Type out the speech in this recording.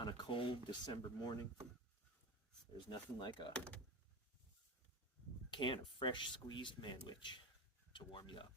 on a cold December morning. There's nothing like a can of fresh squeezed Manwich to warm you up.